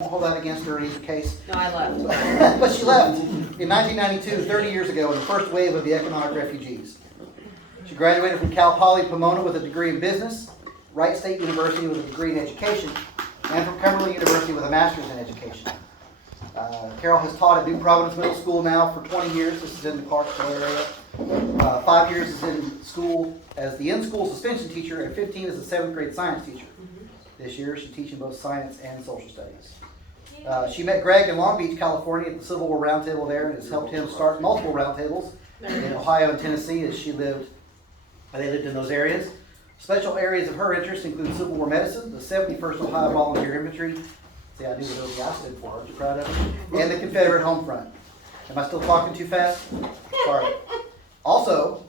Hold that against her in either case. No, I left. But she left in 1992, 30 years ago, in the first wave of the economic refugees. She graduated from Cal Poly Pomona with a degree in business, Wright State University with a degree in education, and from Cumberland University with a master's in education. Karel has taught at New Providence Middle School now for 20 years. This is in the Clarksville area. 5 years is in school as the in-school suspension teacher, and 15 as a 7th grade science teacher. This year she's teaching both science and social studies. She met Greg in Long Beach, California at the Civil War Roundtable there, and has helped him start multiple roundtables in Ohio and Tennessee as they lived in those areas. Special areas of her interest include Civil War medicine, the 71st Ohio Volunteer Infantry. See, I knew what OVI stood for. Aren't you proud of it? And the Confederate Home Front. Am I still talking too fast? Sorry. Also,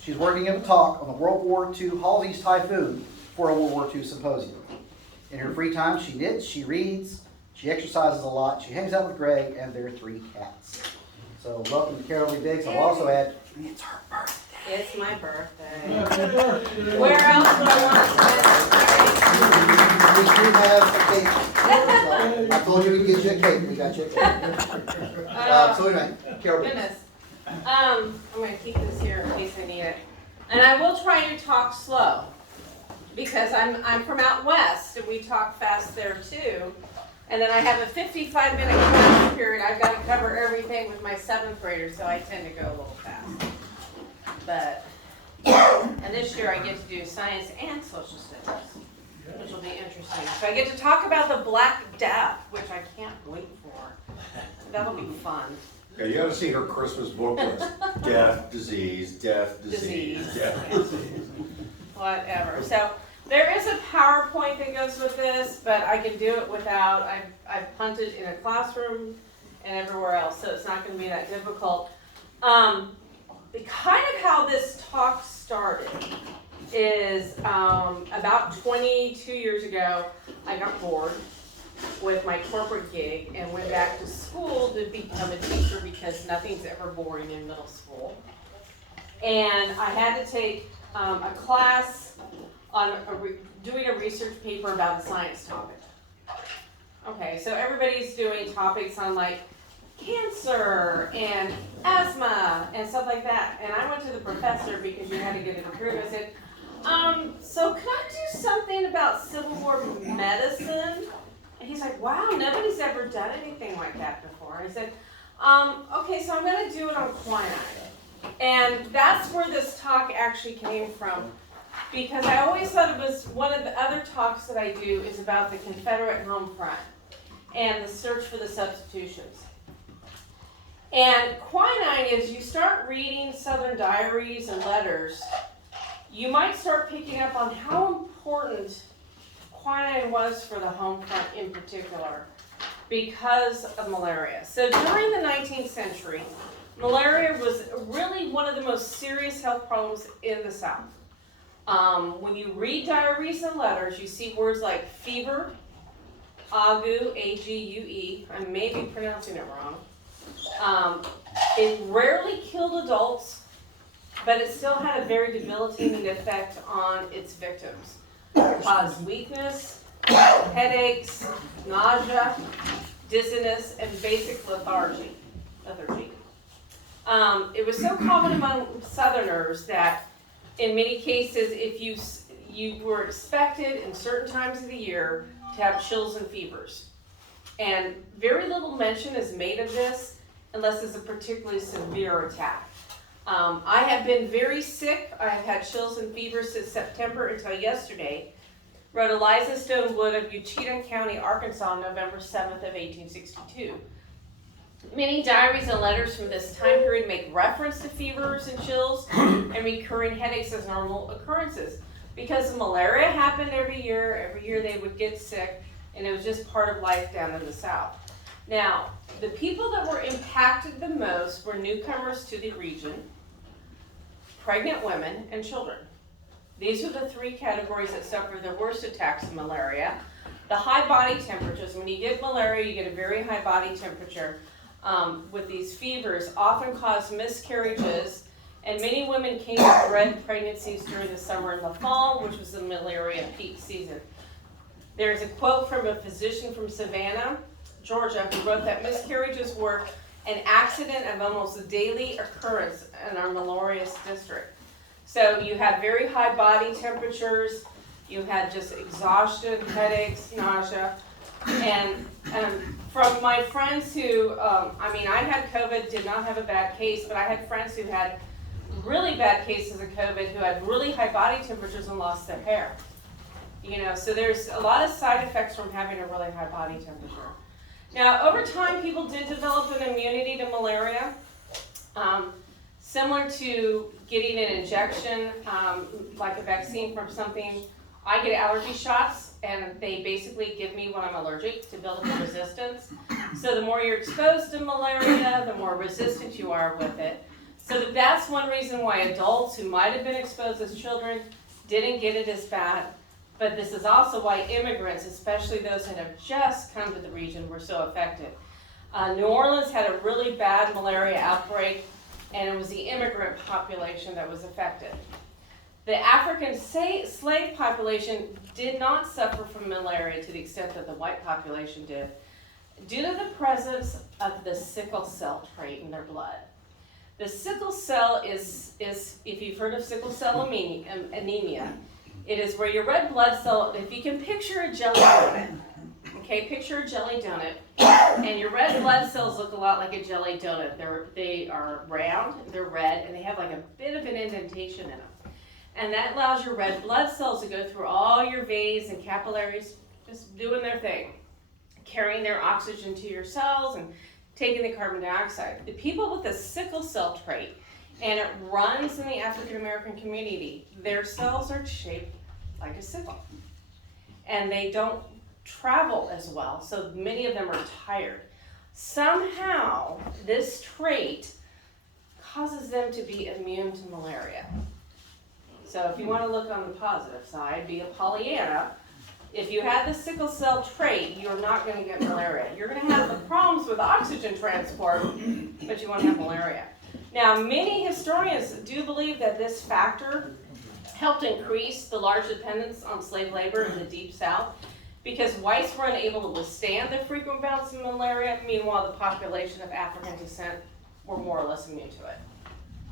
she's working up a talk on the World War II Halsey's Typhoon for a World War II symposium. In her free time, she knits, she reads, she exercises a lot, she hangs out with Greg, and their 3 cats. So welcome to Karel Lee Biggs. I'll also add, it's her birthday. It's my birthday. Where else would I want to We do have a cake. I told you we'd get you a cake. We got you a cake. So anyway, Karel Biggs. Goodness. I'm going to keep this here in case I need it. And I will try to talk slow because I'm from out west and we talk fast there too. And then I have a 55-minute class period. I've got to cover everything with my 7th graders, so I tend to go a little fast. And this year I get to do science and social studies, which will be interesting. So I get to talk about the Black Death, which I can't wait for. That'll be fun. Yeah, you gotta see her Christmas booklet. Death, disease, death, disease, death, disease. Whatever. So there is a PowerPoint that goes with this, but I can do it without. I've punted in a classroom and everywhere else, so it's not going to be that difficult. Kind of how this talk started is about 22 years ago, I got bored with my corporate gig and went back to school to become a teacher because nothing's ever boring in middle school. And I had to take a class on doing a research paper about a science topic. Okay, so everybody's doing topics on like cancer and asthma and stuff like that. And I went to the professor because you had to get it approved. I said, so can I do something about Civil War medicine? And he's like, wow, nobody's ever done anything like that before. I said, okay, so I'm going to do it on quinine. And that's where this talk actually came from. Because I always thought it was one of the other talks that I do is about the Confederate home front and the search for the substitutions. And quinine, as you start reading Southern diaries and letters, you might start picking up on how important quinine was for the home front in particular because of malaria. So during the 19th century, malaria was really one of the most serious health problems in the South. When you read diaries and letters, you see words like fever, ague, A-G-U-E. I may be pronouncing it wrong. It rarely killed adults, but it still had a very debilitating effect on its victims. It caused weakness, headaches, nausea, dizziness, and basic lethargy. It was so common among Southerners that in many cases, if you were expected in certain times of the year to have chills and fevers. And very little mention is made of this unless it's a particularly severe attack. I have been very sick. I've had chills and fevers since September until yesterday. Wrote Eliza Stone Wood of Ucheon County, Arkansas, November 7th of 1862. Many diaries and letters from this time period make reference to fevers and chills and recurring headaches as normal occurrences. Because malaria happened every year they would get sick, and it was just part of life down in the South. Now, the people that were impacted the most were newcomers to the region, pregnant women, and children. These are the 3 categories that suffer the worst attacks of malaria. The high body temperatures, when you get malaria, you get a very high body temperature. With these fevers often cause miscarriages, and many women came to dread pregnancies during the summer and the fall, which was the malaria peak season. There's a quote from a physician from Savannah, Georgia, who wrote that miscarriages were an accident of almost a daily occurrence in our malarious district. So you had very high body temperatures, you had just exhaustion, headaches, nausea, and from my friends who, I had COVID, did not have a bad case, but I had friends who had really bad cases of COVID who had really high body temperatures and lost their hair. So there's a lot of side effects from having a really high body temperature. Now, over time, people did develop an immunity to malaria, similar to getting an injection, like a vaccine from something. I get allergy shots, and they basically give me when I'm allergic to build up a resistance. So the more you're exposed to malaria, the more resistant you are with it. So that's one reason why adults who might have been exposed as children didn't get it as bad. But this is also why immigrants, especially those that have just come to the region, were so affected. New Orleans had a really bad malaria outbreak, and it was the immigrant population that was affected. The African slave population did not suffer from malaria to the extent that the white population did, due to the presence of the sickle cell trait in their blood. The sickle cell is if you've heard of sickle cell anemia, it is where your red blood cell, if you can picture a jelly donut, okay, picture a jelly donut, and your red blood cells look a lot like a jelly donut. They are round, they're red, and they have like a bit of an indentation in them. And that allows your red blood cells to go through all your veins and capillaries, just doing their thing, carrying their oxygen to your cells and taking the carbon dioxide. The people with the sickle cell trait, and it runs in the African American community, their cells are shaped like a sickle. And they don't travel as well, so many of them are tired. Somehow, this trait causes them to be immune to malaria. So if you want to look on the positive side, be a Pollyanna. If you have the sickle cell trait, you're not going to get malaria. You're going to have the problems with oxygen transport, but you won't have malaria. Now, many historians do believe that this factor helped increase the large dependence on slave labor in the Deep South, because whites were unable to withstand the frequent bouts of malaria. Meanwhile, the population of African descent were more or less immune to it.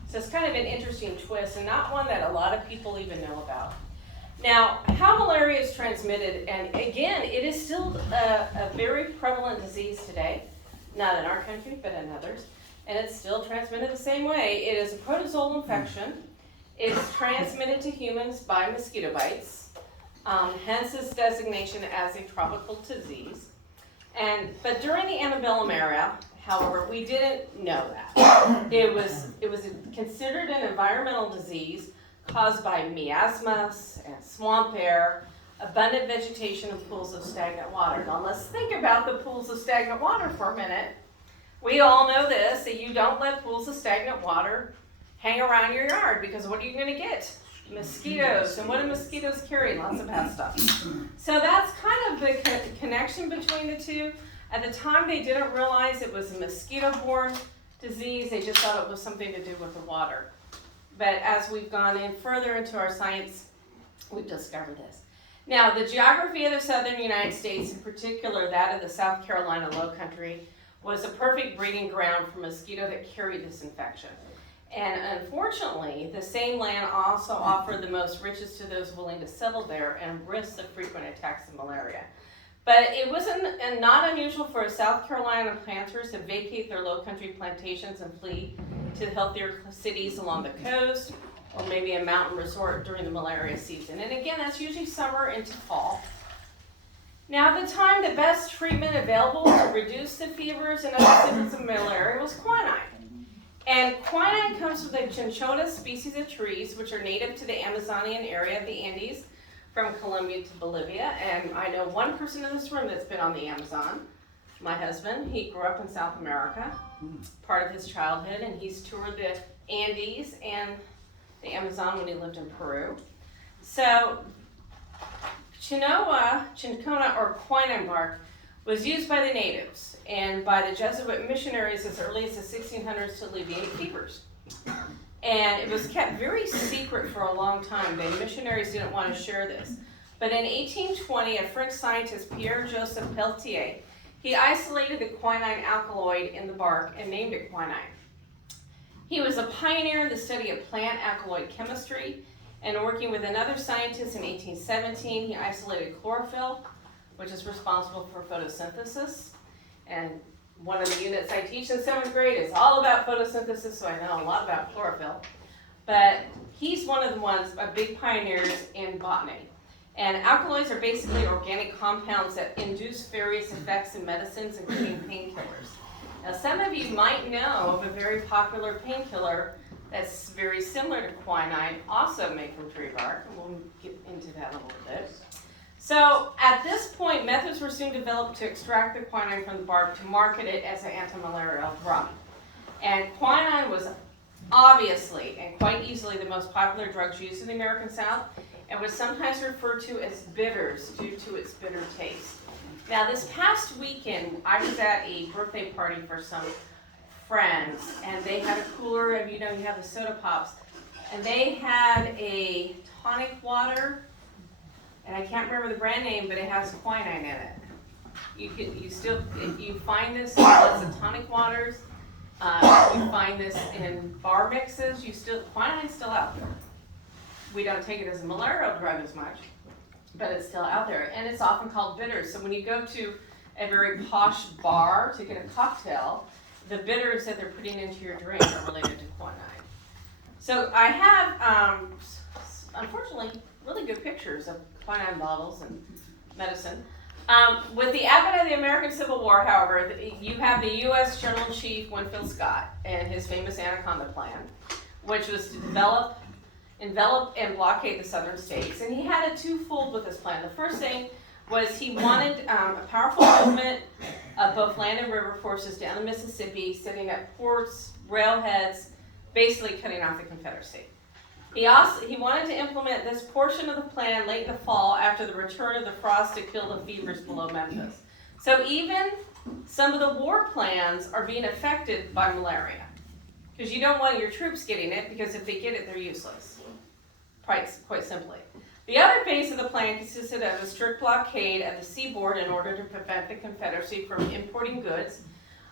So it's kind of an interesting twist, and not one that a lot of people even know about. Now, how malaria is transmitted, and again, it is still a very prevalent disease today, not in our country, but in others, and it's still transmitted the same way. It is a protozoal infection. It's transmitted to humans by mosquito bites, hence its designation as a tropical disease. But during the antebellum era, however, we didn't know that. It was considered an environmental disease caused by miasmas and swamp air, abundant vegetation, and pools of stagnant water. Now let's think about the pools of stagnant water for a minute. We all know this, that you don't let pools of stagnant water hang around your yard, because what are you going to get? Mosquitoes. And what do mosquitoes carry? Lots of bad stuff. So that's kind of the connection between the two. At the time, they didn't realize it was a mosquito-borne disease. They just thought it was something to do with the water. But as we've gone in further into our science, we've discovered this. Now, the geography of the southern United States, in particular that of the South Carolina Lowcountry, was a perfect breeding ground for mosquito that carried this infection. And unfortunately, the same land also offered the most riches to those willing to settle there and risk the frequent attacks of malaria. But it wasn't not unusual for South Carolina planters to vacate their lowcountry plantations and flee to healthier cities along the coast, or maybe a mountain resort during the malaria season. And again, that's usually summer into fall. Now, at the time, the best treatment available to reduce the fevers and other symptoms of malaria was quinine. And quinine comes from the cinchona species of trees, which are native to the Amazonian area of the Andes, from Colombia to Bolivia. And I know one person in this room that's been on the Amazon. My husband, he grew up in South America, part of his childhood, and he's toured the Andes and the Amazon when he lived in Peru. So, cinchona or quinine bark was used by the natives and by the Jesuit missionaries as early as the 1600s to alleviate fevers. And it was kept very secret for a long time. The missionaries didn't want to share this. But in 1820, a French scientist, Pierre-Joseph Pelletier, he isolated the quinine alkaloid in the bark and named it quinine. He was a pioneer in the study of plant alkaloid chemistry, and working with another scientist in 1817, he isolated chlorophyll, which is responsible for photosynthesis. And one of the units I teach in 7th grade is all about photosynthesis, so I know a lot about chlorophyll. But he's one of the big pioneers in botany. And alkaloids are basically organic compounds that induce various effects in medicines, including painkillers. Now, some of you might know of a very popular painkiller that's very similar to quinine, also made from tree bark, and we'll get into that a little bit. So, at this point, methods were soon developed to extract the quinine from the bark to market it as an antimalarial drug. And quinine was obviously and quite easily the most popular drugs used in the American South, and was sometimes referred to as bitters due to its bitter taste. Now, this past weekend, I was at a birthday party for some friends, and they had a cooler of, you have the soda pops, and they had a tonic water, and I can't remember the brand name, but it has quinine in it. If you find this in lots of tonic waters, you find this in bar mixes, quinine's still out there. We don't take it as a malarial drug as much, but it's still out there, and it's often called bitters. So when you go to a very posh bar to get a cocktail, the bitters that they're putting into your drink are related to quinine. So I have, unfortunately, really good pictures of quinine bottles and medicine. With the advent of the American Civil War, however, you have the U.S. General in Chief Winfield Scott and his famous Anaconda Plan, which was to envelop and blockade the southern states. And he had a twofold with this plan. The first thing was he wanted a powerful movement of both land and river forces down the Mississippi, setting up ports, railheads, basically cutting off the Confederacy. He wanted to implement this portion of the plan late in the fall after the return of the frost to kill the fevers below Memphis. So even some of the war plans are being affected by malaria, because you don't want your troops getting it, because if they get it, they're useless, quite simply. The other phase of the plan consisted of a strict blockade of the seaboard in order to prevent the Confederacy from importing goods.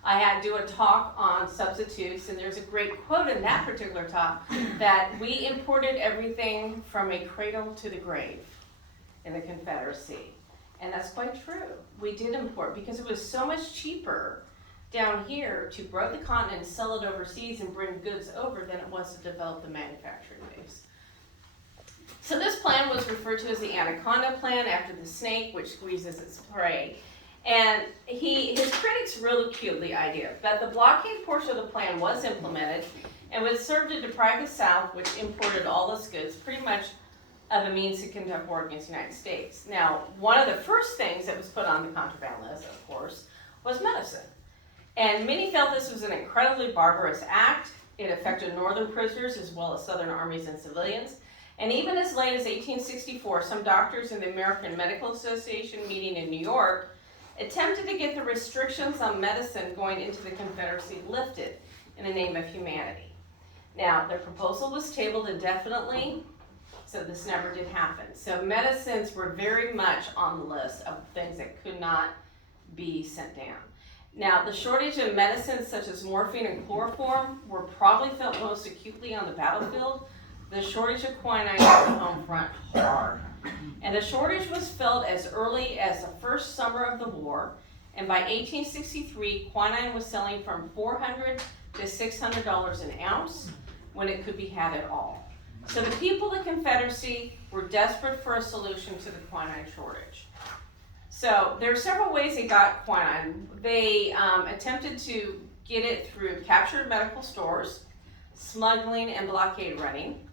I had to do a talk on substitutes, and there's a great quote in that particular talk that we imported everything from a cradle to the grave in the Confederacy. And that's quite true. We did import because it was so much cheaper down here to grow the cotton and sell it overseas and bring goods over than it was to develop the manufacturing base. So this plan was referred to as the Anaconda Plan, after the snake, which squeezes its prey. And his critics ridiculed the idea, but the blockade portion of the plan was implemented and would serve to deprive the South, which imported all those goods, pretty much of a means to conduct war against the United States. Now, one of the first things that was put on the contraband list, of course, was medicine. And many felt this was an incredibly barbarous act. It affected northern prisoners as well as southern armies and civilians. And even as late as 1864, some doctors in the American Medical Association meeting in New York attempted to get the restrictions on medicine going into the Confederacy lifted in the name of humanity. Now, the proposal was tabled indefinitely, so this never did happen. So medicines were very much on the list of things that could not be sent down. Now, the shortage of medicines such as morphine and chloroform were probably felt most acutely on the battlefield. The shortage of quinine hit the home front hard. And the shortage was felt as early as the first summer of the war, and by 1863, quinine was selling from $400 to $600 an ounce when it could be had at all. So the people of the Confederacy were desperate for a solution to the quinine shortage. So there are several ways they got quinine. They attempted to get it through captured medical stores, smuggling and blockade running,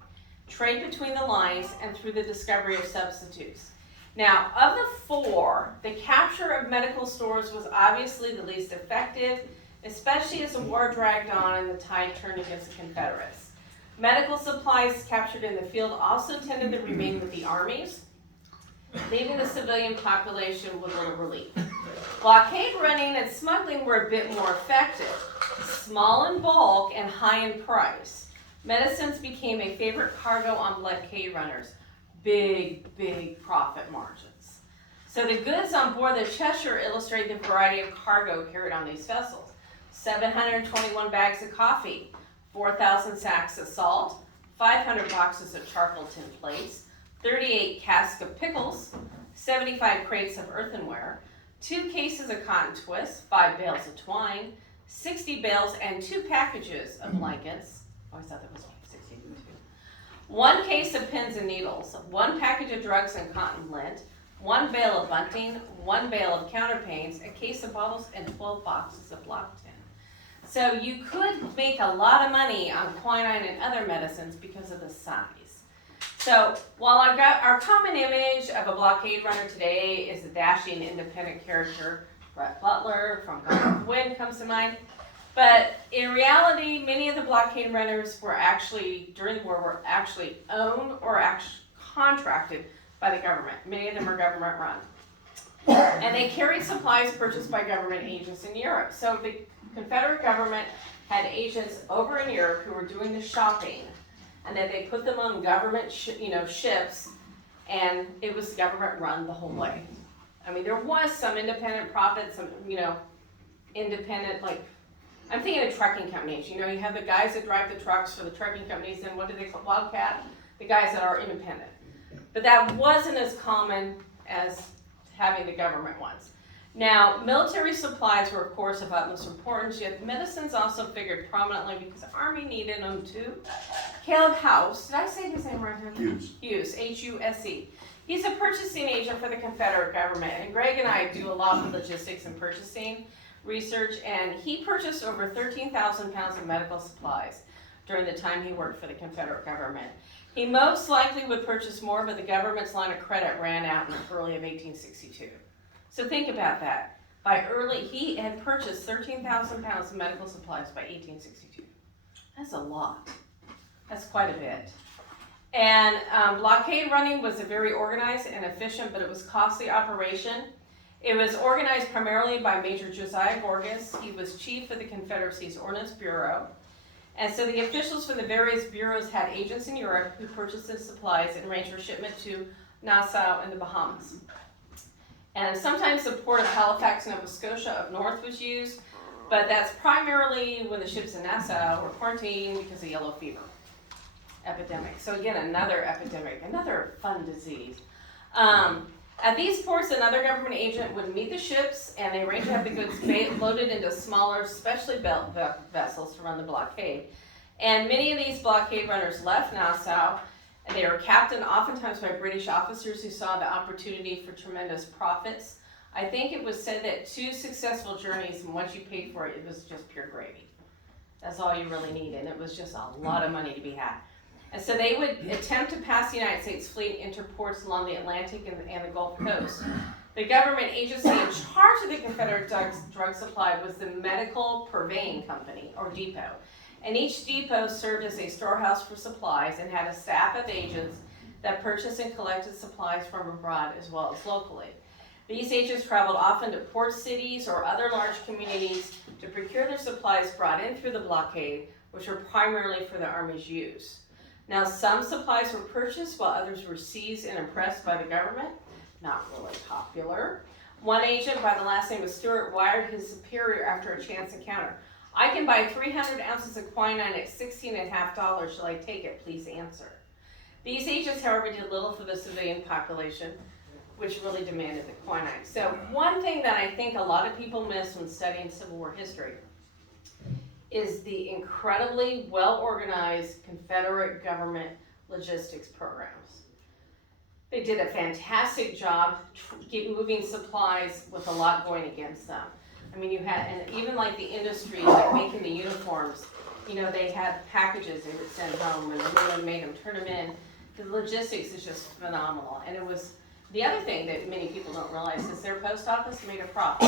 trade between the lines, and through the discovery of substitutes. Now, of the four, the capture of medical stores was obviously the least effective, especially as the war dragged on and the tide turned against the Confederates. Medical supplies captured in the field also tended to remain with the armies, leaving the civilian population with little relief. Blockade running and smuggling were a bit more effective, small in bulk and high in price. Medicines became a favorite cargo on blockade runners. big profit margins. So the goods on board the Cheshire illustrate the variety of cargo carried on these vessels. 721 bags of coffee, 4,000 sacks of salt, 500 boxes of charcoal tin plates, 38 casks of pickles, 75 crates of earthenware, 2 cases of cotton twists, 5 bales of twine, 60 bales and 2 packages of blankets. I always thought that was 62. 1 case of pins and needles, 1 package of drugs and cotton lint, 1 bale of bunting, 1 bale of counterpanes, a case of bottles, and 12 boxes of block tin. So you could make a lot of money on quinine and other medicines because of the size. So while our common image of a blockade runner today is a dashing independent character, Brett Butler from Gone with the Wind comes to mind, but in reality, many of the blockade runners were actually, during the war, were actually owned or actually contracted by the government. Many of them are government run. And they carried supplies purchased by government agents in Europe. So the Confederate government had agents over in Europe who were doing the shopping, and then they put them on government ships, and it was government run the whole way. I mean, there was some independent profit, some, independent, like, I'm thinking of trucking companies. You have the guys that drive the trucks for the trucking companies, and what do they call Wildcat? The guys that are independent. But that wasn't as common as having the government ones. Now, military supplies were, of course, of utmost importance, yet medicines also figured prominently because the Army needed them too. Caleb House, did I say his name right? Hughes. Hughes, H-U-S-E. He's a purchasing agent for the Confederate government, and Greg and I do a lot of logistics and purchasing research, and he purchased over 13,000 pounds of medical supplies during the time he worked for the Confederate government. He most likely would purchase more, but the government's line of credit ran out in the early of 1862. So think about that. He had purchased 13,000 pounds of medical supplies by 1862. That's a lot. That's quite a bit. And blockade running was a very organized and efficient, but it was costly operation. It was organized primarily by Major Josiah Gorgas. He was chief of the Confederacy's Ordnance Bureau. And so the officials from the various bureaus had agents in Europe who purchased the supplies and arranged for shipment to Nassau and the Bahamas. And sometimes the port of Halifax, Nova Scotia up north was used, but that's primarily when the ships in Nassau were quarantined because of yellow fever epidemic. So again, another epidemic, another fun disease. At these ports, another government agent would meet the ships, and they arranged to have the goods loaded into smaller, specially built vessels to run the blockade. And many of these blockade runners left Nassau, and they were captained oftentimes by British officers who saw the opportunity for tremendous profits. I think it was said that 2 successful journeys, and once you paid for it, it was just pure gravy. That's all you really needed, and it was just a lot of money to be had. And so they would attempt to pass the United States fleet into ports along the Atlantic and the Gulf Coast. The government agency in charge of the Confederate drug supply was the Medical Purveying Company, or depot. And each depot served as a storehouse for supplies and had a staff of agents that purchased and collected supplies from abroad as well as locally. These agents traveled often to port cities or other large communities to procure their supplies brought in through the blockade, which were primarily for the Army's use. Now, some supplies were purchased while others were seized and impressed by the government. Not really popular. One agent by the last name of Stewart wired his superior after a chance encounter. I can buy 300 ounces of quinine at $16.50. Shall I take it? Please answer. These agents, however, did little for the civilian population, which really demanded the quinine. So one thing that I think a lot of people miss when studying Civil War history is the incredibly well-organized Confederate government logistics programs. They did a fantastic job moving supplies with a lot going against them. I mean, you had, and even like the industries that making the uniforms, they had packages they would send home, and they made them turn them in. The logistics is just phenomenal. And it was, the other thing that many people don't realize is their post office made a profit,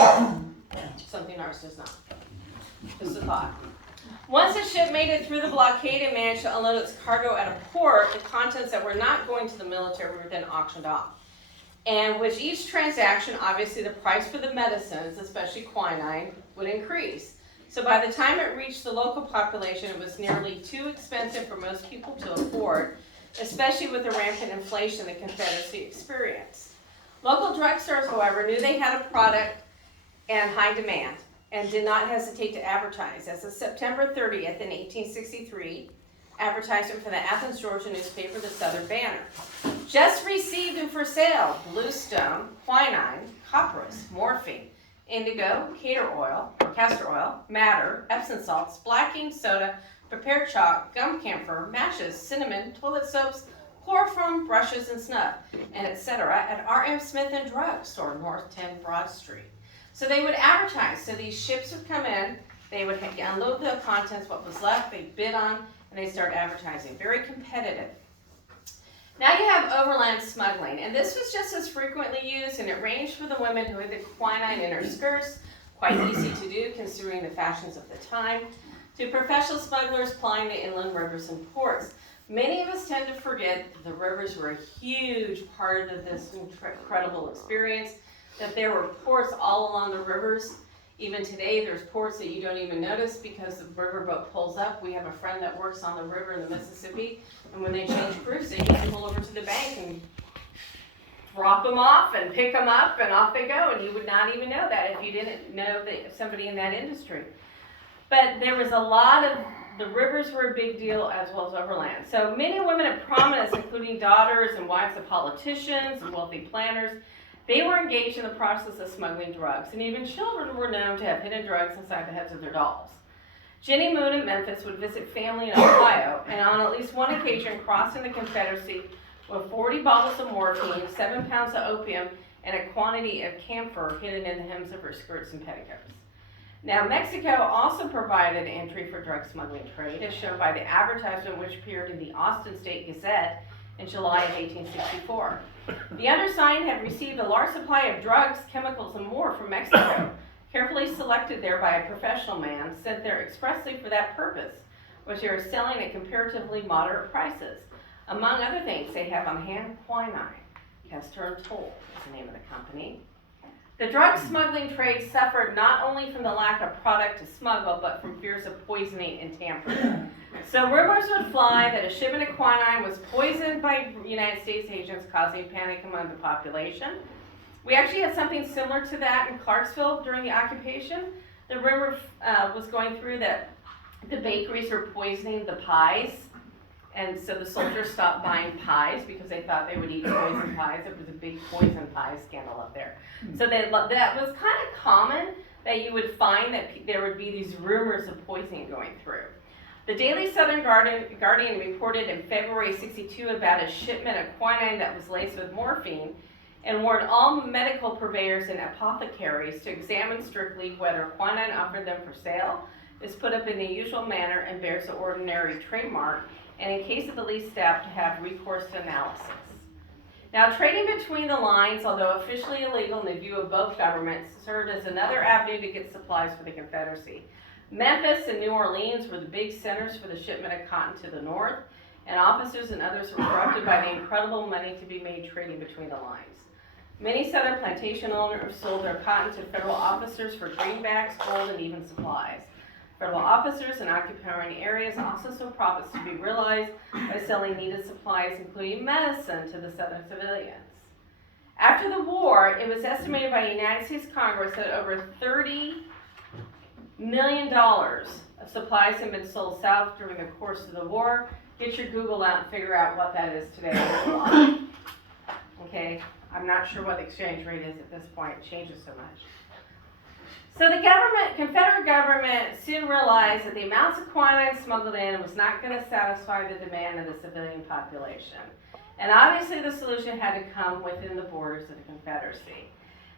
something ours does not. Just a thought. Once a ship made it through the blockade and managed to unload its cargo at a port, the contents that were not going to the military were then auctioned off. And with each transaction, obviously the price for the medicines, especially quinine, would increase. So by the time it reached the local population, it was nearly too expensive for most people to afford. especially with the rampant inflation the Confederacy experienced. Local drugstores, however, knew they had a product and high demand and did not hesitate to advertise. As of September 30th in 1863, advertisement from the Athens, Georgia newspaper, the Southern Banner. Just received and for sale, bluestone, quinine, copperas, morphine, indigo, castor oil, madder, Epsom salts, blacking soda, prepared chalk, gum camphor, matches, cinnamon, toilet soaps, chloroform, brushes, and snuff, and etc. at R.M. Smith and Drug Store, North 10 Broad Street. So they would advertise. So these ships would come in, they would unload the contents, what was left, they bid on, and they start advertising. Very competitive. Now you have overland smuggling, and this was just as frequently used, and it ranged for the women who had the quinine in her skirts, quite easy to do considering the fashions of the time, to professional smugglers plying the inland rivers and ports. Many of us tend to forget that the rivers were a huge part of this incredible experience, that there were ports all along the rivers. Even today, there's ports that you don't even notice because the riverboat pulls up. We have a friend that works on the river in the Mississippi, and when they change crews, they just pull over to the bank and drop them off and pick them up, and off they go. And you would not even know that if you didn't know that somebody in that industry. But there was a lot of, the rivers were a big deal as well as overland. So many women of prominence, including daughters and wives of politicians and wealthy planners, they were engaged in the process of smuggling drugs, and even children were known to have hidden drugs inside the heads of their dolls. Jenny Moon in Memphis would visit family in Ohio, and on at least one occasion crossing the Confederacy with 40 bottles of morphine, 7 pounds of opium, and a quantity of camphor hidden in the hems of her skirts and petticoats. Now, Mexico also provided entry for drug smuggling trade, as shown by the advertisement which appeared in the Austin State Gazette in July of 1864. The undersigned had received a large supply of drugs, chemicals, and more from Mexico, carefully selected there by a professional man, sent there expressly for that purpose, which they are selling at comparatively moderate prices. Among other things, they have on hand quinine, Castor and Toll is the name of the company. The drug smuggling trade suffered not only from the lack of product to smuggle, but from fears of poisoning and tampering. So rumors would fly that a shipment of quinine was poisoned by United States agents, causing panic among the population. We actually had something similar to that in Clarksville during the occupation. The rumor was going through that the bakeries were poisoning the pies, and so the soldiers stopped buying pies because they thought they would eat poison pies. It was a big poison pie scandal up there. So that was kind of common that you would find that there would be these rumors of poisoning going through. The Daily Southern Guardian reported in February '62 about a shipment of quinine that was laced with morphine and warned all medical purveyors and apothecaries to examine strictly whether quinine offered them for sale is put up in the usual manner and bears the ordinary trademark, and in case of the least step, to have recourse to analysis. Now, trading between the lines, although officially illegal in the view of both governments, served as another avenue to get supplies for the Confederacy. Memphis and New Orleans were the big centers for the shipment of cotton to the north, and officers and others were corrupted by the incredible money to be made trading between the lines. Many southern plantation owners sold their cotton to federal officers for greenbacks, gold, and even supplies. Federal officers in occupying areas also saw profits to be realized by selling needed supplies, including medicine, to the southern civilians. After the war, it was estimated by the United States Congress that over $30 million of supplies had been sold south during the course of the war. Get your Google out and figure out what that is today. Okay, I'm not sure what the exchange rate is at this point. It changes so much. So the Confederate government soon realized that the amounts of quinine smuggled in was not going to satisfy the demand of the civilian population. And obviously the solution had to come within the borders of the Confederacy.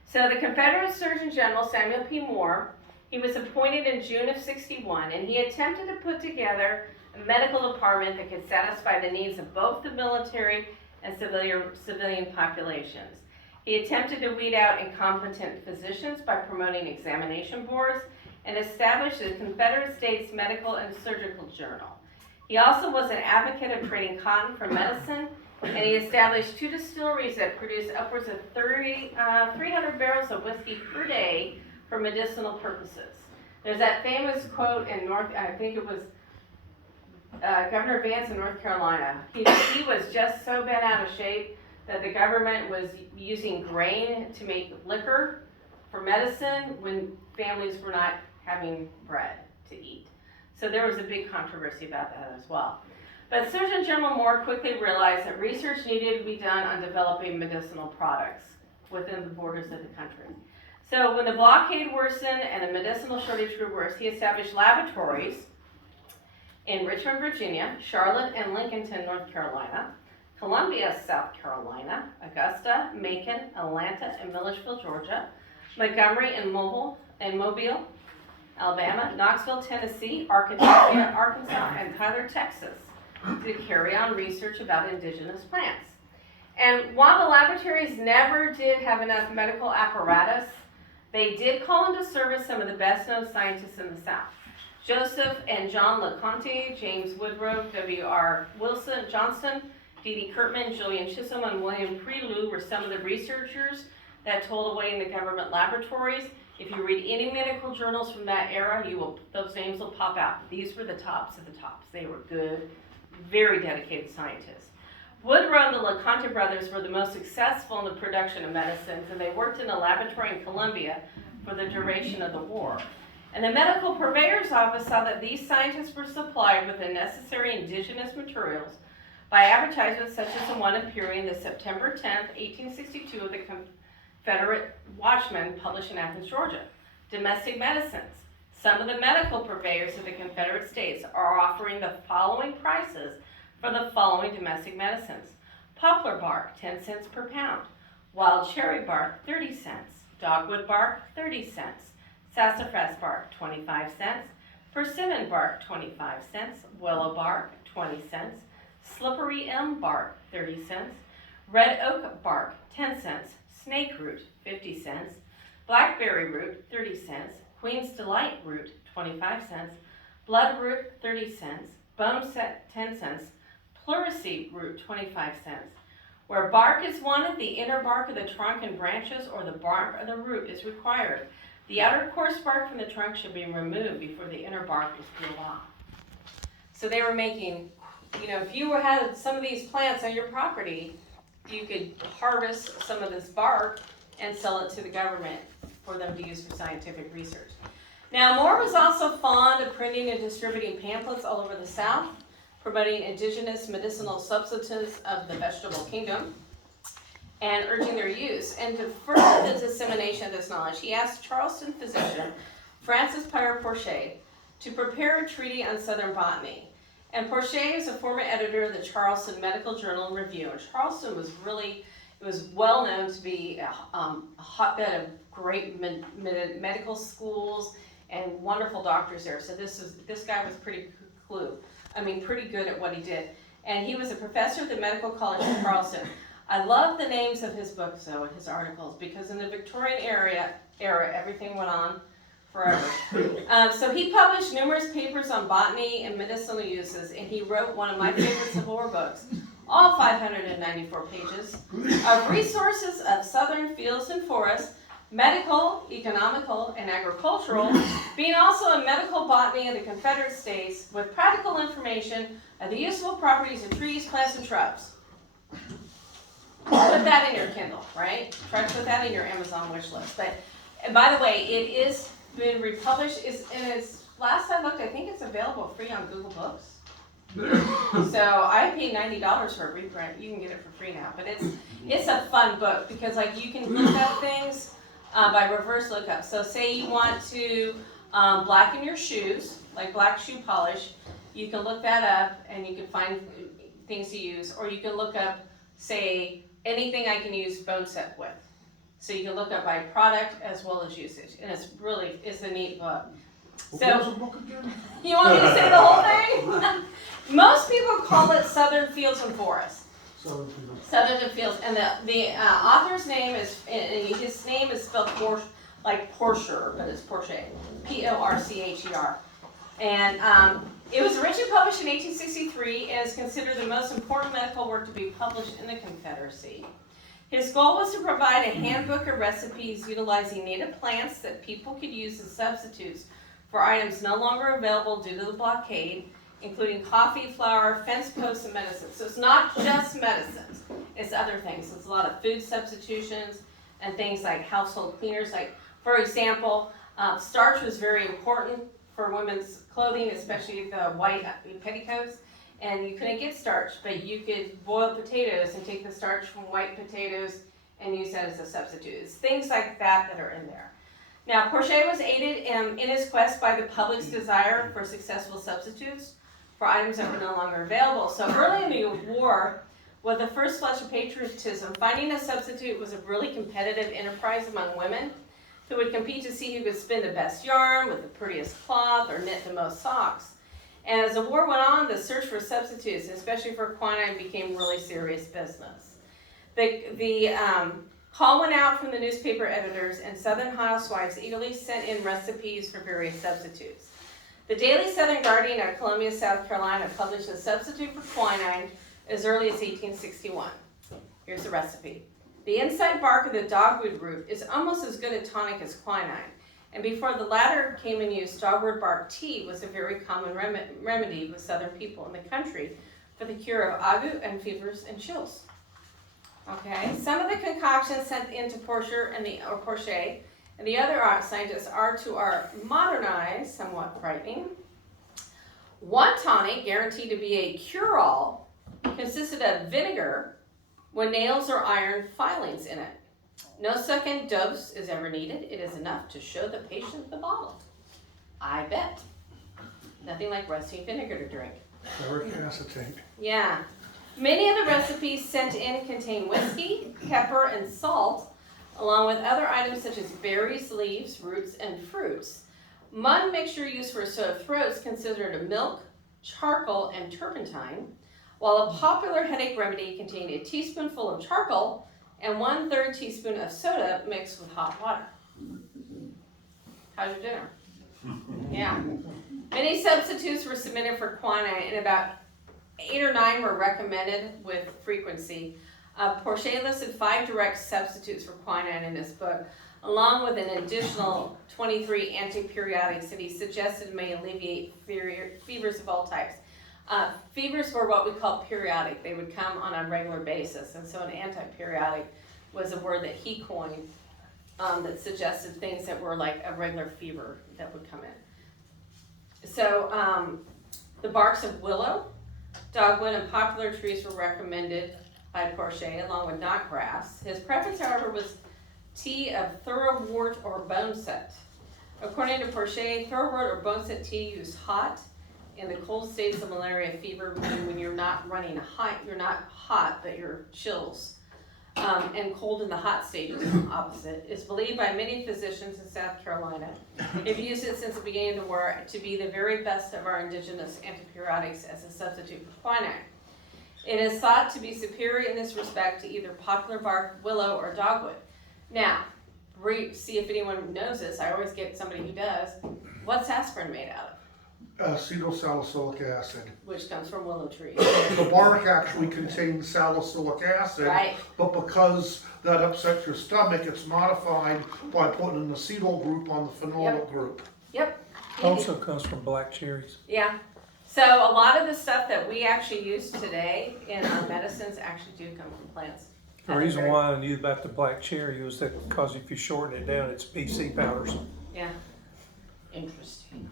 So the Confederate Surgeon General, Samuel P. Moore, he was appointed in June of '61, and he attempted to put together a medical department that could satisfy the needs of both the military and civilian populations. He attempted to weed out incompetent physicians by promoting examination boards and established the Confederate States Medical and Surgical Journal. He also was an advocate of trading cotton for medicine, and he established 2 distilleries that produced upwards of 300 barrels of whiskey per day for medicinal purposes. There's that famous quote in I think it was Governor Vance in North Carolina. He was just so bent out of shape that the government was using grain to make liquor for medicine when families were not having bread to eat. So there was a big controversy about that as well. But Surgeon General Moore quickly realized that research needed to be done on developing medicinal products within the borders of the country. So when the blockade worsened and the medicinal shortage grew worse, he established laboratories in Richmond, Virginia, Charlotte and Lincolnton, North Carolina, Columbia, South Carolina, Augusta, Macon, Atlanta, and Milledgeville, Georgia, Montgomery and Mobile, Alabama, Knoxville, Tennessee, Arkansas, and Tyler, Texas, to carry on research about indigenous plants. And while the laboratories never did have enough medical apparatus, they did call into service some of the best-known scientists in the South. Joseph and John LeConte, James Woodrow, W.R. Wilson Johnson, D.D. Kurtman, Julian Chisholm, and William Prelude were some of the researchers that told away in the government laboratories. If you read any medical journals from that era, those names will pop out. These were the tops of the tops. They were good, very dedicated scientists. Woodrow and the LeConte brothers were the most successful in the production of medicines, and they worked in a laboratory in Columbia for the duration of the war. And the Medical Purveyor's Office saw that these scientists were supplied with the necessary indigenous materials by advertisements such as the one appearing in the September 10th, 1862 of the Confederate Watchman published in Athens, Georgia. Domestic medicines. Some of the medical purveyors of the Confederate States are offering the following prices for the following domestic medicines. Poplar bark, 10 cents per pound. Wild cherry bark, 30 cents. Dogwood bark, 30 cents. Sassafras bark, 25 cents. Persimmon bark, 25 cents. Willow bark, 20 cents. Slippery elm bark, 30 cents. Red oak bark, 10 cents. Snake root, 50 cents. Blackberry root, 30 cents. Queen's Delight root, 25 cents. Blood root, 30 cents. Bone set, 10 cents. Pleurisy root, 25 cents. Where bark is wanted, the inner bark of the trunk and branches or the bark of the root is required. The outer coarse bark from the trunk should be removed before the inner bark is peeled off. So they were making, if you had some of these plants on your property, you could harvest some of this bark and sell it to the government for them to use for scientific research. Now, Moore was also fond of printing and distributing pamphlets all over the South, promoting indigenous medicinal substances of the vegetable kingdom and urging their use. And to further the dissemination of this knowledge, he asked Charleston physician Francis Pierre Porcher to prepare a treatise on Southern botany. And Porcher is a former editor of the Charleston Medical Journal and Review. And Charleston was well known to be a hotbed of great medical schools and wonderful doctors there. So this guy was pretty good at what he did. And he was a professor at the Medical College of Charleston. I love the names of his books, though, and his articles, because in the Victorian era, everything went on forever. So he published numerous papers on botany and medicinal uses, and he wrote one of my favorite Civil War books, all 594 pages, of resources of southern fields and forests, medical, economical, and agricultural, being also a medical botany of the Confederate States with practical information of the useful properties of trees, plants, and shrubs. Put that in your Kindle, right? Try to put that in your Amazon wish list. And by the way, it is been republished. Last I looked, I think it's available free on Google Books. So I paid $90 for a reprint. You can get it for free now. But it's a fun book because you can look up things by reverse lookup. So say you want to blacken your shoes, like black shoe polish, you can look that up and you can find things to use. Or you can look up, say, anything I can use bone set with. So you can look up by product as well as usage. And it's a neat book. So, what was the book again? You want me to say the whole thing? Most people call it Southern Fields and Forests. Southern Fields. And the author's name his name is spelled like Porcher, but it's Porcher. Porcher. And it was originally published in 1863 and is considered the most important medical work to be published in the Confederacy. His goal was to provide a handbook of recipes utilizing native plants that people could use as substitutes for items no longer available due to the blockade including coffee, flour, fence posts, and medicine. So it's not just medicines, it's other things. It's a lot of food substitutions and things like household cleaners. Like, for example, starch was very important for women's clothing, especially the white petticoats. And you couldn't get starch, but you could boil potatoes and take the starch from white potatoes and use that as a substitute. It's things like that that are in there. Now, Porcher was aided in his quest by the public's desire for successful substitutes for items that were no longer available. So early in the war, with the first flush of patriotism, finding a substitute was a really competitive enterprise among women who would compete to see who could spin the best yarn with the prettiest cloth or knit the most socks. And as the war went on, the search for substitutes, especially for quinine, became really serious business. The call went out from the newspaper editors, and Southern housewives eagerly sent in recipes for various substitutes. The Daily Southern Guardian of Columbia, South Carolina, published a substitute for quinine as early as 1861. Here's the recipe. The inside bark of the dogwood root is almost as good a tonic as quinine. And before the latter came in use, dogwood bark tea was a very common remedy with Southern people in the country for the cure of ague and fevers and chills. Okay, some of the concoctions sent into Porcher and the other art scientists are to our modernized, somewhat frightening. One tonic, guaranteed to be a cure-all, consisted of vinegar with nails or iron filings in it. No second dose is ever needed. It is enough to show the patient the bottle. I bet. Nothing like rusty vinegar to drink. Uric acetate. Yeah. Many of the recipes sent in contain whiskey, pepper, and salt, along with other items such as berries, leaves, roots, and fruits. One mixture used for sore throats consisted of milk, charcoal, and turpentine, while a popular headache remedy contained a teaspoonful of charcoal and 1/3 teaspoon of soda mixed with hot water. How's your dinner? Yeah. Many substitutes were submitted for quinine, and about 8 or 9 were recommended with frequency. Porcher listed 5 direct substitutes for quinine in his book, along with an additional 23 antiperiodics that he suggested may alleviate fevers of all types. Fevers were what we call periodic. They would come on a regular basis, and so an antiperiodic was a word that he coined that suggested things that were like a regular fever that would come in. So the barks of willow, dogwood, and popular trees were recommended by Porcher, along with knotgrass. His preference, however, was tea of thoroughwort or boneset. According to Porcher, thoroughwort or boneset tea used hot in the cold states of malaria fever, meaning when you're not running hot, you're not hot, but you're chills. And cold in the hot stages, opposite, is believed by many physicians in South Carolina. They've used it since the beginning of the war to be the very best of our indigenous antiperiodics as a substitute for quinine. It is thought to be superior in this respect to either poplar bark, willow, or dogwood. Now, see if anyone knows this. I always get somebody who does. What's aspirin made out of? Acetylsalicylic acid. Which comes from willow trees. The bark actually contains salicylic acid, Right. but because that upsets your stomach, it's modified by putting an acetyl group on the phenolic group. Yep. Also comes from black cherries. Yeah. So a lot of the stuff that we actually use today in our medicines actually do come from plants. The reason why I knew about the black cherry was that because if you shorten it down, it's BC powders. Yeah. Interesting.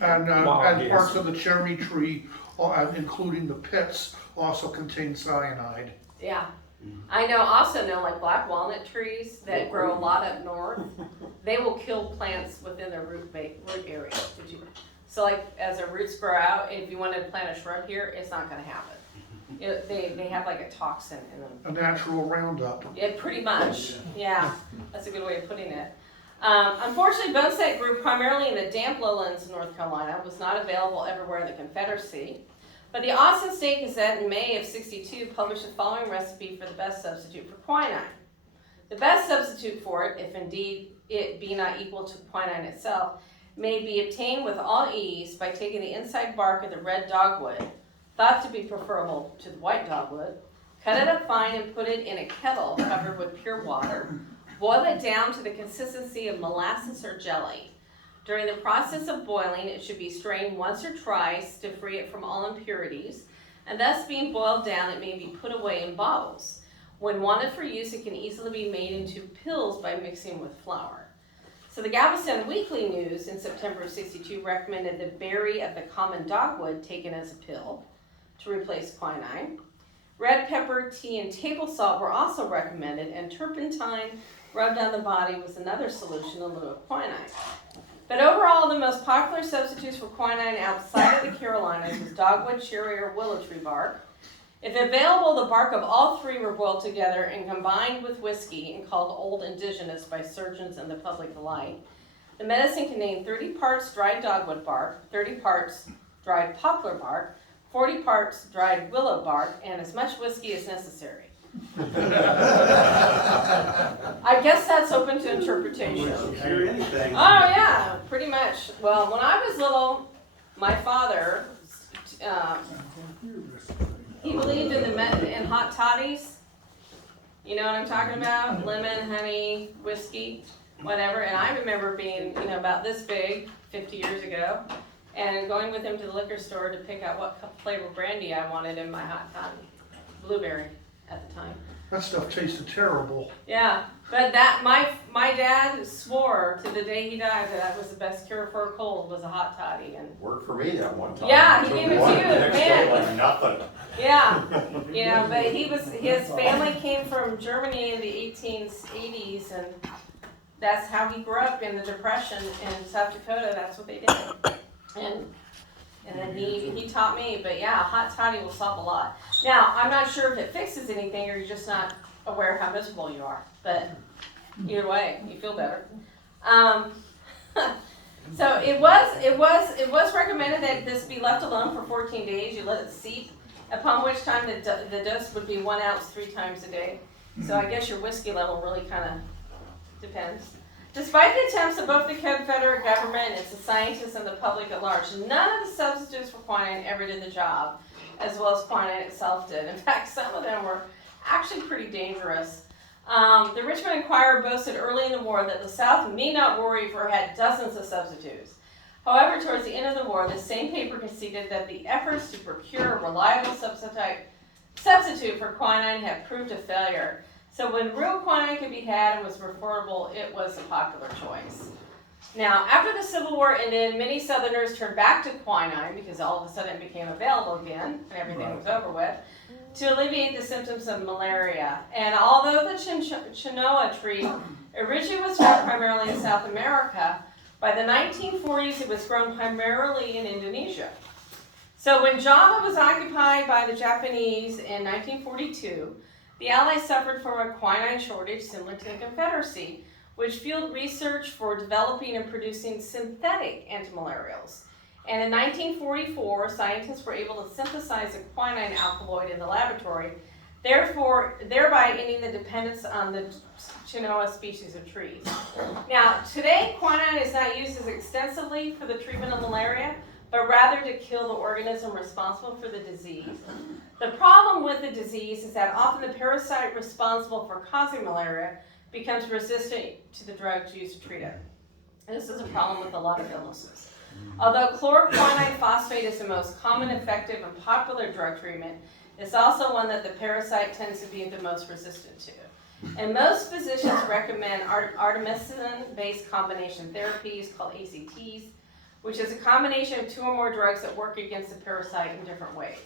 And Wow, yes. parts of the cherry tree, including the pits, also contain cyanide. Yeah. I also know like black walnut trees that grow a lot up north, they will kill plants within their root area. So like as their roots grow out, if you want to plant a shrub here, it's not going to happen. They have like a toxin in them. A natural roundup. Yeah, pretty much. Yeah, that's a good way of putting it. Unfortunately, boneset grew primarily in the damp lowlands of North Carolina, was not available everywhere in the Confederacy. But the Austin State Gazette in May of '62 published the following recipe for the best substitute for quinine. The best substitute for it, if indeed it be not equal to quinine itself, may be obtained with all ease by taking the inside bark of the red dogwood, thought to be preferable to the white dogwood, cut it up fine and put it in a kettle covered with pure water. Boil it down to the consistency of molasses or jelly. During the process of boiling, it should be strained once or twice to free it from all impurities, and thus being boiled down, it may be put away in bottles. When wanted for use, it can easily be made into pills by mixing with flour. So the Galveston Weekly News in September of '62 recommended the berry of the common dogwood taken as a pill to replace quinine. Red pepper, tea, and table salt were also recommended, and turpentine rubbed on the body was another solution in lieu of quinine. But overall, the most popular substitutes for quinine outside of the Carolinas was dogwood, cherry, or willow tree bark. If available, the bark of all three were boiled together and combined with whiskey and called Old Indigenous by surgeons and the public alike. The medicine contained 30 parts dried dogwood bark, 30 parts dried poplar bark, 40 parts dried willow bark, and as much whiskey as necessary. I guess that's open to interpretation. Hear anything. Oh yeah, pretty much. Well, when I was little, my father, he believed in hot toddies. You know what I'm talking about? Lemon, honey, whiskey, whatever. And I remember being, about this big 50 years ago, and going with him to the liquor store to pick out what flavor brandy I wanted in my hot toddy. Blueberry at the time. That stuff tasted terrible. Yeah, but my dad swore to the day he died that was the best cure for a cold was a hot toddy. And Worked for me that one time. Yeah, he Took gave it to one, you, the next man. day, like nothing. yeah, but his family came from Germany in the 1880s, and that's how he grew up in the Depression in South Dakota. That's what they did, and then he taught me. But yeah, hot toddy will solve a lot. Now, I'm not sure if it fixes anything or you're just not aware how miserable you are, but either way, you feel better. So it was recommended that this be left alone for 14 days. You let it seep, upon which time the dose would be 1 ounce 3 times a day. So I guess your whiskey level really kind of depends. Despite the attempts of both the Confederate government, its scientists, and the public at large, none of the substitutes for quinine ever did the job, as well as quinine itself did. In fact, some of them were actually pretty dangerous. The Richmond Enquirer boasted early in the war that the South need not worry for it had dozens of substitutes. However, towards the end of the war, the same paper conceded that the efforts to procure a reliable substitute for quinine had proved a failure. So when real quinine could be had and was affordable, it was a popular choice. Now, after the Civil War ended, many Southerners turned back to quinine because all of a sudden it became available again and everything was over with, to alleviate the symptoms of malaria. And although the chinoa tree originally was found primarily in South America, by the 1940s it was grown primarily in Indonesia. So when Java was occupied by the Japanese in 1942, the Allies suffered from a quinine shortage similar to the Confederacy, which fueled research for developing and producing synthetic antimalarials. And in 1944, scientists were able to synthesize a quinine alkaloid in the laboratory, thereby ending the dependence on the chinoa species of trees. Now, today, quinine is not used as extensively for the treatment of malaria, but rather to kill the organism responsible for the disease. The problem with the disease is that often the parasite responsible for causing malaria becomes resistant to the drugs used to treat it. And this is a problem with a lot of illnesses. Although chloroquinine phosphate is the most common, effective, and popular drug treatment, it's also one that the parasite tends to be the most resistant to. And most physicians recommend artemisinin-based combination therapies called ACTs, which is a combination of 2 or more drugs that work against the parasite in different ways.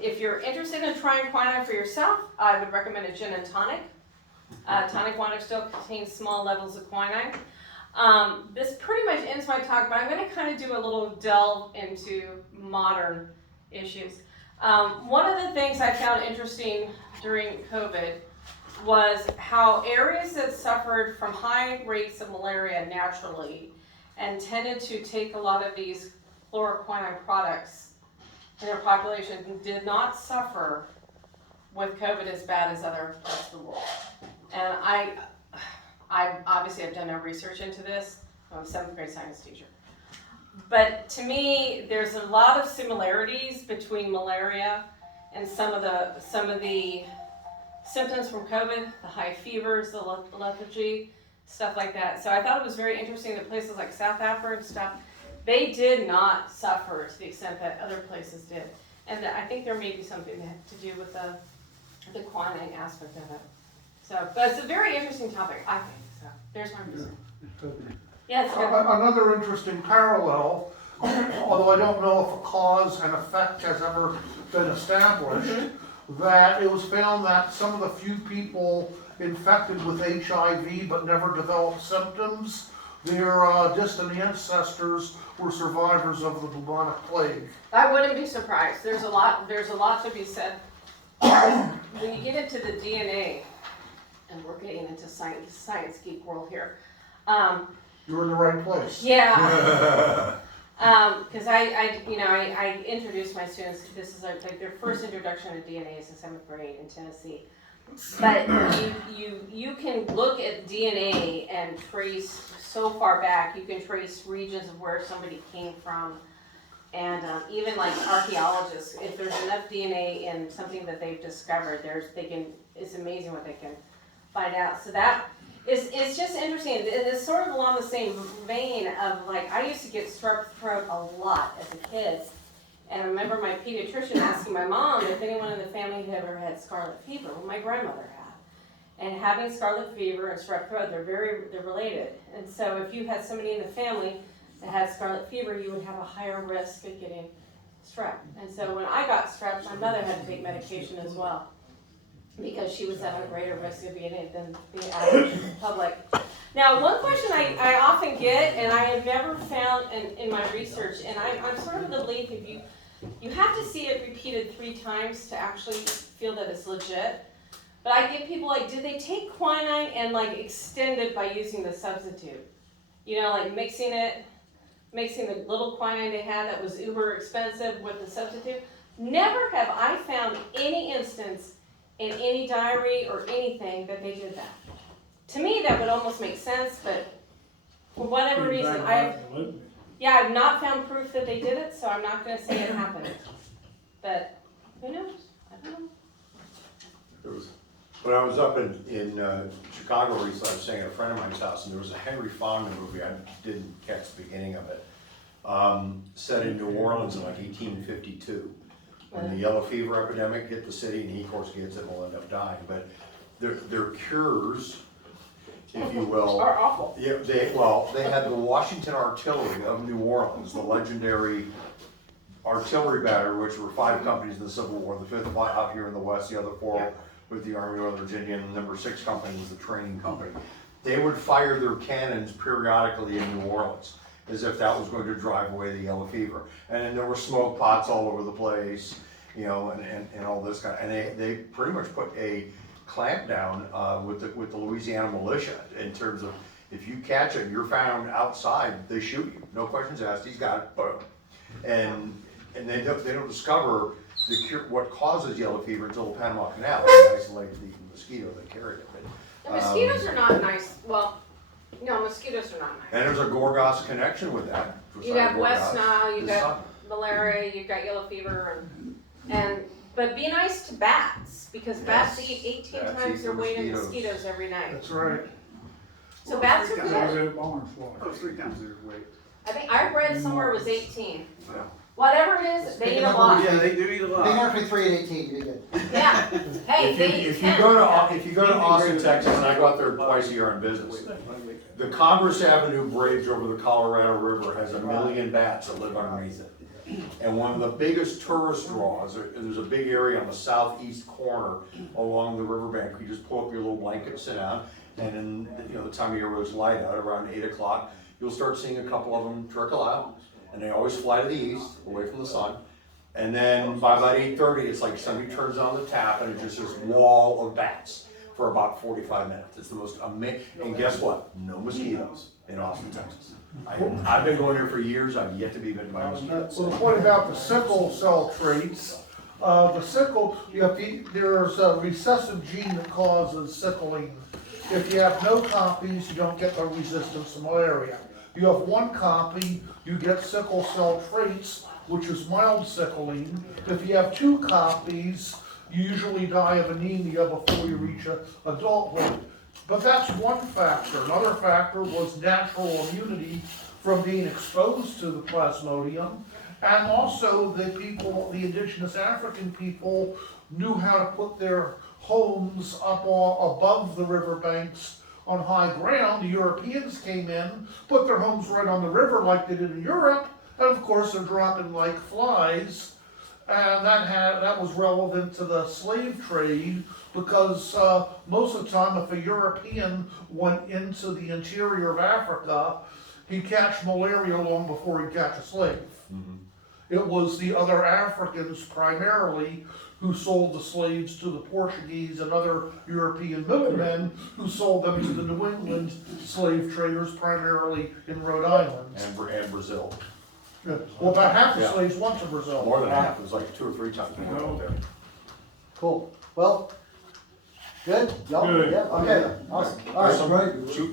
If you're interested in trying quinine for yourself, I would recommend a gin and tonic. Tonic water still contains small levels of quinine. This pretty much ends my talk, but I'm going to kind of do a little delve into modern issues. One of the things I found interesting during COVID was how areas that suffered from high rates of malaria naturally and tended to take a lot of these chloroquine products in their population did not suffer with COVID as bad as other parts of the world. And I obviously have done no research into this. I'm a 7th grade science teacher. But to me, there's a lot of similarities between malaria and some of the symptoms from COVID, the high fevers, the lethargy, stuff like that. So I thought it was very interesting that places like South Africa and stuff, they did not suffer to the extent that other places did. And I think there may be something that had to do with the quinine aspect of it. So, but it's a very interesting topic, I think. So there's my reason. Yeah, it's good. Another interesting parallel, although I don't know if a cause and effect has ever been established, that it was found that some of the few people infected with HIV but never developed symptoms, their distant ancestors were survivors of the bubonic plague. I wouldn't be surprised. There's a lot to be said. When you get into the DNA, and we're getting into science geek world here. You're in the right place. Yeah. Because I introduce my students, this is like their first introduction to DNA is in 7th grade in Tennessee. But you can look at DNA and trace so far back, you can trace regions of where somebody came from. And even like archaeologists, if there's enough DNA in something that they've discovered, it's amazing what they can find out. So it's just interesting. It's sort of along the same vein of like, I used to get strep throat a lot as a kid. And I remember my pediatrician asking my mom if anyone in the family had ever had scarlet fever. Well, my grandmother had. And having scarlet fever and strep throat, they're related. And so if you had somebody in the family that had scarlet fever, you would have a higher risk of getting strep. And so when I got strep, my mother had to take medication as well, because she was at a greater risk of getting it than the average public. Now, one question I often get, and I have never found in my research, and I'm sort of of the belief if you have to see it repeated 3 times to actually feel that it's legit. But I get people like, did they take quinine and like extend it by using the substitute? You know, like mixing the little quinine they had that was uber expensive with the substitute. Never have I found any instance in any diary or anything that they did that. To me, that would almost make sense, but for whatever reason, I've not found proof that they did it, so I'm not going to say it happened. But who knows? I don't know. When I was up in Chicago recently, I was staying at a friend of mine's house, and there was a Henry Fonda movie. I didn't catch the beginning of it. Set in New Orleans in like 1852. When the yellow fever epidemic hit the city, and he of course gets it and will end up dying. But their cures, if you will, Are awful. Yeah, they had the Washington Artillery of New Orleans, the legendary artillery battery, which were 5 companies in the Civil War. The 5th out here in the West, the other 4 with the Army of Northern Virginia, and the number 6 company was the training company. They would fire their cannons periodically in New Orleans, as if that was going to drive away the yellow fever. And then there were smoke pots all over the place, you know, and all this kind of, and they pretty much put a clamp down with the Louisiana militia in terms of, if you catch it, you're found outside, they shoot you. No questions asked, he's got it, boom. And they don't discover the cure, what causes yellow fever until the Panama Canal, and isolated the mosquito that carried it. The mosquitoes are not nice. Well, no, mosquitoes are not nice. And there's a Gorgas connection with that. You got West Nile, you got malaria, you got yellow fever, but be nice to bats, because bats eat 18 times their weight in mosquitoes every night. That's right. So bats are good. Oh, 3 times their weight. I think I read somewhere it was 18. Yeah. Whatever it is, they eat a lot. Yeah, they do eat a They lot. have between 3 and 18, you did good. Yeah. Hey, If you go to Austin, Texas, and I go out there twice a year on business, the Congress Avenue Bridge over the Colorado River has 1 million bats that live underneath it. And one of the biggest tourist draws, there's a big area on the southeast corner along the riverbank. You just pull up your little blanket, sit down, and in the time of year where it's light out, around 8 o'clock, you'll start seeing a couple of them trickle out. And they always fly to the east, away from the sun. And then by about 8:30, it's like somebody turns on the tap and it's just this wall of bats for about 45 minutes. It's the most amazing, and guess what? No mosquitoes in Austin, Texas. I've been going here for years, I've yet to be bitten by mosquitoes. Well, the point about the sickle cell traits, there's a recessive gene that causes sickling. If you have no copies, you don't get the resistance to malaria. You have 1 copy, you get sickle cell traits, which is mild sickling. If you have 2 copies, you usually die of anemia before you reach adulthood. But that's one factor. Another factor was natural immunity from being exposed to the Plasmodium. And also the people, the indigenous African people, knew how to put their homes up above the riverbanks on high ground. The Europeans came in, put their homes right on the river like they did in Europe, and of course they're dropping like flies. And that was relevant to the slave trade, because most of the time if a European went into the interior of Africa, he'd catch malaria long before he'd catch a slave. It was the other Africans primarily who sold the slaves to the Portuguese and other European middlemen who sold them to the New England slave traders, primarily in Rhode Island. And Brazil. Yeah. Well, about half the Yeah. slaves went to Brazil. More than half, it was like 2 or 3 times more out there. Cool. Well, good? Y'all? Good. Yeah, okay, awesome. All right. Shoot,